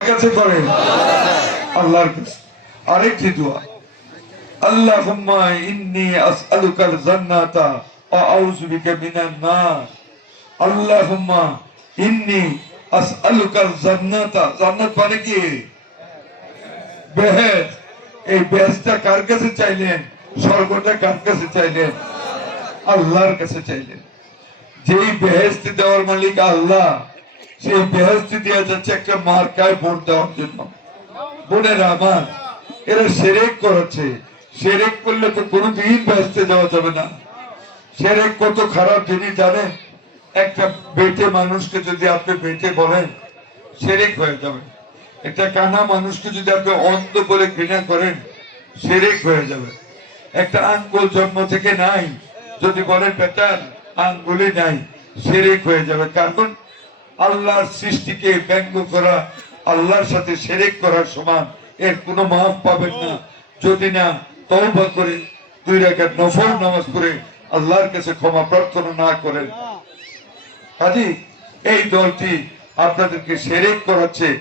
কাছে করে আল্লাহর কাছে। আরেকটি দোয়া, আল্লাহুম্মা ইন্নী আসআলুকাল জান্নাতা ওয়া আউযু বিকা মিনান নার। আল্লাহুম্মা ইন্নী আসআলুকাল জান্নাতা। জান্নাত মানে কি? বেহেশত। এই বেহেশতটা কার কাছে চাইলেন? স্বর্গটা কার কাছে চাইলেন? আল্লাহর কাছে চাইলেন। যেই বেহেশত দেওয়ার মালিক আল্লাহ, সেই বেহেশত দেওয়া যাচ্ছে একটা মার্কায় ভোট দেওয়ার জন্য। বোনেরা আমার, এরা শিরক করেছে। শিরক করলে তো কোনোদিন বেহেশতে যাওয়া যাবে না। শিরক কত খারাপ জিনিস জানেন? একটা বেটে মানুষকে যদি আপনি বেটে বলেন, শিরক হয়ে যাবে। একটা কানা মানুষকে যদি আপনি অন্ধ বলে ঘৃণা করেন, শিরক হয়ে যাবে। একটা আঙ্গুল জন্ম থেকে নাই যদি বলেন বেটার আঙ্গুলই নাই, শিরক হয়ে যাবে। কারণ আল্লাহর সৃষ্টিকে ব্যঙ্গ করা আল্লাহর সাথে শিরক করার সমান। এর কোনো মাফ পাবেন না যদি না তওবা করে 2 রাকাত নফল নামাজ পড়ে আল্লাহর কাছে ক্ষমা প্রার্থনা না করেন। কাজী এই দলটি আপনাদেরকে শিরক করাচ্ছে।